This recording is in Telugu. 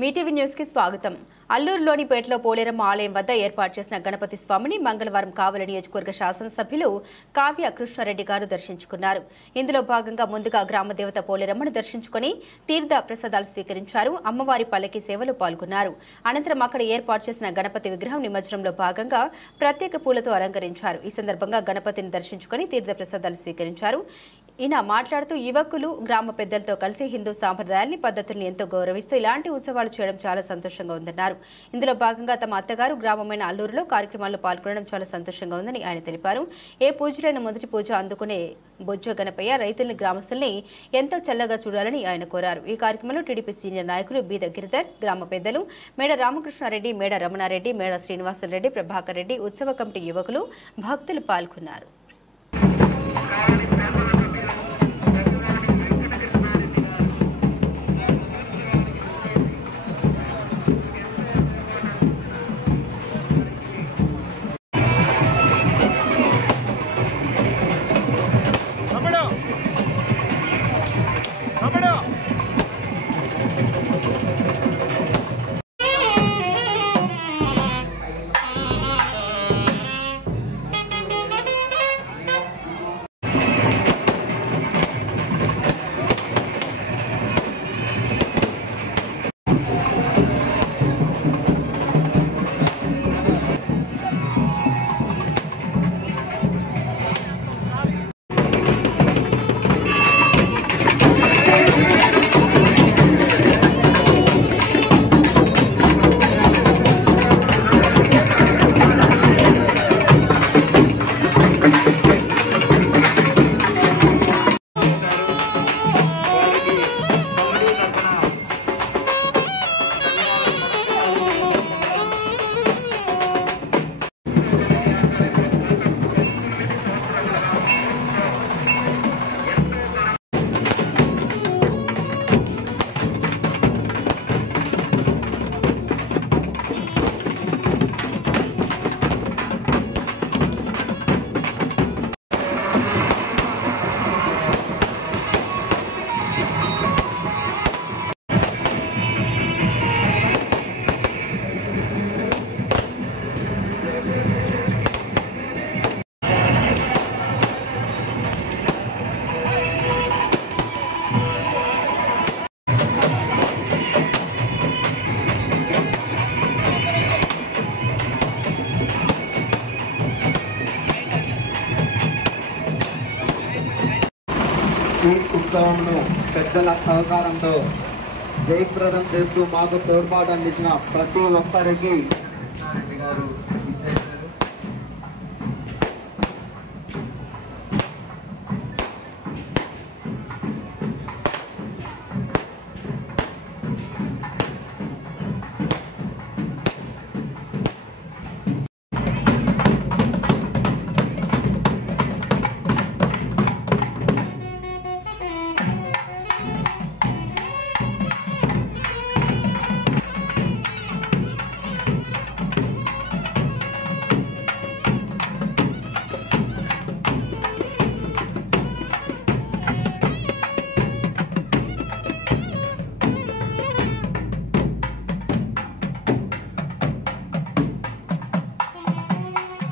మీటీవీ న్యూస్ కి స్వాగతం. అల్లూరులోని పేటలో పోలేరమ్మ ఆలయం వద్ద ఏర్పాటు చేసిన గణపతి స్వామిని మంగళవారం కావలి నియోజకవర్గ శాసనసభ్యులు కావ్య కృష్ణారెడ్డి గారు దర్శించుకున్నారు. ఇందులో భాగంగా ముందుగా గ్రామదేవత పోలేరమ్మను దర్శించుకుని తీర్థ ప్రసాదాలు స్వీకరించారు. అమ్మవారి పల్లకి సేవలో పాల్గొన్నారు. అనంతరం అక్కడ ఏర్పాటు చేసిన గణపతి విగ్రహం నిమజ్జనంలో భాగంగా ప్రత్యేక పూలతో అలంకరించారు. ఈ సందర్భంగా గణపతిని దర్శించుకుని తీర్థ ప్రసాదాలు స్వీకరించారు. ఈయన మాట్లాడుతూ యువకులు గ్రామ పెద్దలతో కలిసి హిందూ సాంప్రదాయాల్ని పద్ధతుల్ని ఎంతో గౌరవిస్తూ ఇలాంటి ఉత్సవాలు చేయడం చాలా సంతోషంగా ఉందన్నారు. ఇందులో భాగంగా తమ అత్తగారు గ్రామమైన అల్లూరులో కార్యక్రమాల్లో పాల్గొనడం చాలా సంతోషంగా ఉందని ఆయన తెలిపారు. ఏ పూజలైన మొదటి పూజ అందుకునే బొజ్జ గణపయ్య రైతుల్ని గ్రామస్తుల్ని ఎంతో చల్లగా చూడాలని ఆయన కోరారు. ఈ కార్యక్రమంలో టీడీపీ సీనియర్ నాయకులు బీద గిరిధర్, గ్రామ పెద్దలు మేడ రామకృష్ణారెడ్డి, మేడ రమణారెడ్డి, మేడ శ్రీనివాసులరెడ్డి, ప్రభాకర్ రెడ్డి, ఉత్సవ కమిటీ యువకులు, భక్తులు పాల్గొన్నారు. ఈ ఉత్సవంలో పెద్దల సహకారంతో జయప్రదం చేస్తూ మాకు తోడ్పాటు అందించిన ప్రతి ఒక్కరికి గారు